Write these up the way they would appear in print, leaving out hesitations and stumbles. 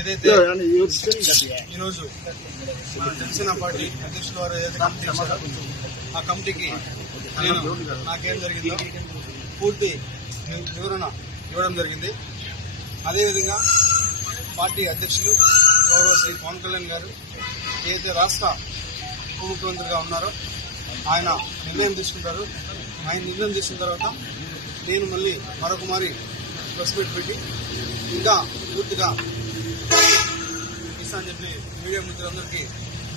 ఏదైతే ఈరోజు జనసేన పార్టీ అధ్యక్షుల వారు ఏదైతే కమిటీ ఇచ్చారో ఆ కమిటీకి నేను నాకేం జరిగిందో పూర్తి వివరణ ఇవ్వడం జరిగింది. అదేవిధంగా పార్టీ అధ్యక్షులు గౌరవ శ్రీ పవన్ కళ్యాణ్ గారు ఏదైతే రాష్ట్ర ఉప ముఖ్యమంత్రిగా ఉన్నారో ఆయన నిర్ణయం తీసుకుంటారు. ఆయన నిర్ణయం తీసుకున్న తర్వాత నేను మళ్ళీ మరొక మారి ప్రెస్ మీట్ పెట్టి ఇంకా పూర్తిగా ఇస్తా అని చెప్పి మీడియా మిత్రులందరికీ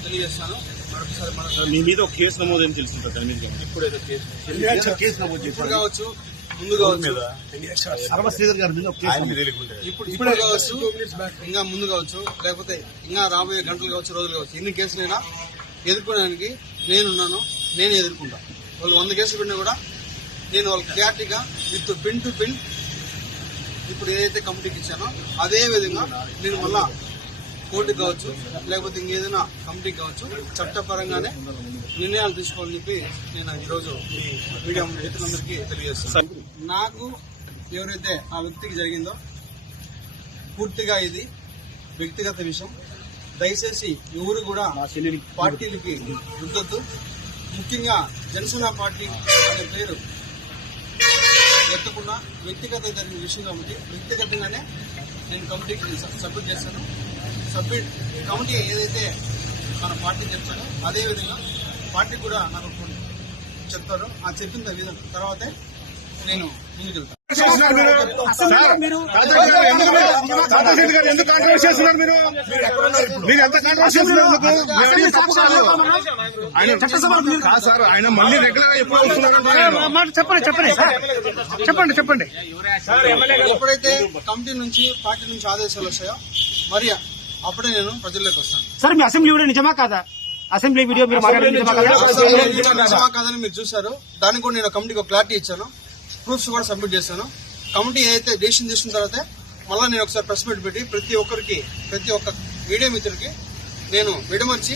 తెలియజేస్తాను. మరొకసారి మీ మీద ఒక కేసు నమోదని తెలిసింది. ఇప్పుడు కేసు నమోదు ఇప్పుడు కావచ్చు, ముందు కావచ్చు, ఇప్పుడు కావచ్చు, ఇంకా ముందు కావచ్చు, లేకపోతే ఇంకా రాబోయే గంటలు కావచ్చు, రోజులు కావచ్చు, ఎన్ని కేసులైనా ఎదుర్కోవడానికి నేనున్నాను. నేనే ఎదుర్కొంటా. వాళ్ళు 100 కేసులు పెట్టినా కూడా నేను వాళ్ళకి క్లారిటీగా విత్ పిన్ టు పిన్ ఇప్పుడు ఏదైతే కమిటీకి ఇచ్చానో అదే విధంగా నేను మళ్ళా కోర్టుకి కావచ్చు, లేకపోతే ఇంకేదైనా కమిటీకి కావచ్చు, చట్టపరంగానే నిర్ణయాలు తీసుకోవాలని చెప్పి నేను ఈరోజు ఈ మీడియా మిత్రులందరికీ తెలియజేస్తాను. నాకు ఎవరైతే ఆ వ్యక్తికి జరిగిందో పూర్తిగా ఇది వ్యక్తిగత విషయం. దయచేసి ఎవరు కూడా పార్టీలకి రుద్దొద్దు. ముఖ్యంగా జనసేన పార్టీ అనే పేరు ఎత్తకుండా వ్యక్తిగత జరిగిన విషయం కాబట్టి వ్యక్తిగతంగానే నేను కమిటీకి సబ్మిట్ చేస్తాను. కమిటీ ఏదైతే మన పార్టీ చెప్తారో అదేవిధంగా పార్టీ కూడా నాకు చెప్తారు. ఆ చెప్పిన విధంగా తర్వాతే నేను ముందుకెళ్తాను. ఎందుకు కాంట్రవర్సీ చేస్తున్నారు మీరు ఎంత కాంట్రవర్సీ చేస్తున్నారు? సార్ ఆయన మళ్ళీ రెగ్యులర్ గా ఎప్పుడు వస్తున్నారు? చెప్పండి. ఎప్పుడైతే కమిటీ నుంచి పార్టీ నుంచి ఆదేశాలు వస్తాయో మరి అప్పుడే నేను ప్రజల్లోకి వస్తాను. సార్ మీ అసెంబ్లీ వీడియో నిజమా కాదా? అసెంబ్లీ వీడియో మీరు నిజమా కాదని మీరు చూశారు. దానికి కూడా నేను కమిటీకి ఒక క్లారిటీ ఇచ్చాను. ప్రూఫ్స్ కూడా సబ్మిట్ చేశాను. కమిటీ ఏదైతే డెసిషన్ తీసుకున్న తర్వాత మళ్ళీ నేను ఒకసారి ప్రెస్ మీట్ పెట్టి ప్రతి ఒక్క మీడియా మిత్రుడికి నేను విడమర్చి